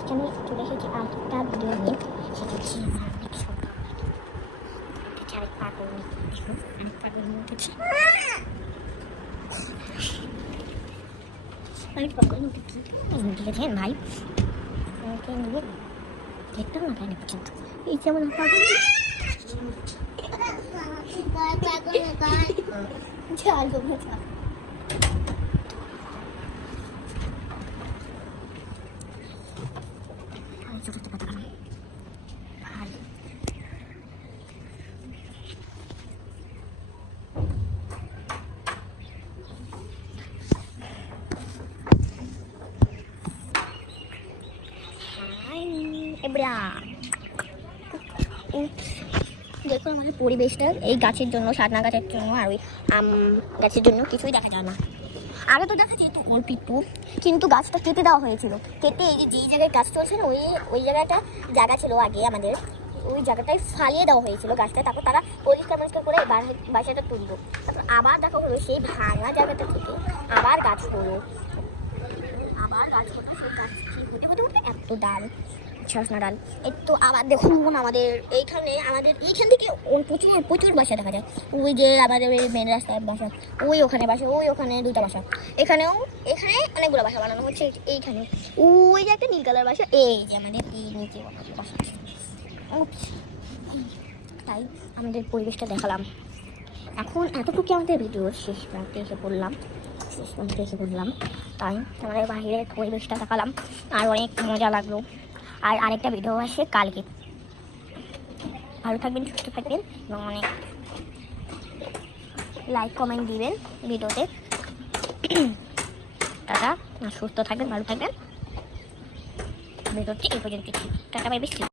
আজকে আমি চলে এসেছি আরেকটা ভিডিও নিয়ে, সেটা হচ্ছে আমার অনেক ছোট আরেক পাগল দেখুন, অনেক পাগল উঠেছে, অনেক পাগল উঠেছি। দেখেছেন ভাই, আমাকে নিয়ে দেখতাম না তাই পর্যন্ত এই যেমন পাগল ছোট কথা ভাই। দেখুন আমাদের পরিবেশটা এই গাছের জন্য, সাদনা গাছের জন্য আর ওই আম গাছের জন্য কিছুই দেখা যায় না। আগে তো দেখা যেত অল্প একটু, কিন্তু গাছটা কেটে দেওয়া হয়েছিল। কেটে এই যে যেই জায়গায় গাছ চলছে না, ওই জায়গাটা জায়গা ছিল আগে আমাদের, ওই জায়গাটায় ফালিয়ে দেওয়া হয়েছিল গাছটা। তারপর তারা পরিষ্কার করে বাসাটা তুললো। তারপর আবার দেখা হলো সেই ভাঙা জায়গাটা থেকে আবার গাছ হলো, সেই গাছ হতে হতে হতে এত ডাল, সজনা ডাল। তো আবার দেখুন আমাদের এইখান থেকে প্রচুর প্রচুর বাসা দেখা যায়। ওই যে আমাদের ওই মেন রাস্তার বাসা, ওখানে বাসা, ওখানে দুটা বাসা, এখানে অনেকগুলো বাসা বানানো হচ্ছে। এইখানে ওই যে একটা নীল কালার বাসা, এই যে আমাদের এই নিচে বাসা। তাই আমাদের পরিবেশটা দেখালাম। এখন এতটুকু আমাদের ভিডিওর শেষ প্রান্তে এসে পড়লাম। তাই আমাদের বাইরের পরিবেশটা দেখালাম, আর অনেক মজা লাগলো। আর আরেকটা ভিডিও আসে কালকে। ভালো থাকবেন, সুস্থ থাকবেন এবং অনেক লাইক কমেন্ট দিবেন ভিডিওতে। টাটা, সুস্থ থাকবেন, ভালো থাকবেন। ভিডিওটি এই পর্যন্ত। Tata, bye bye.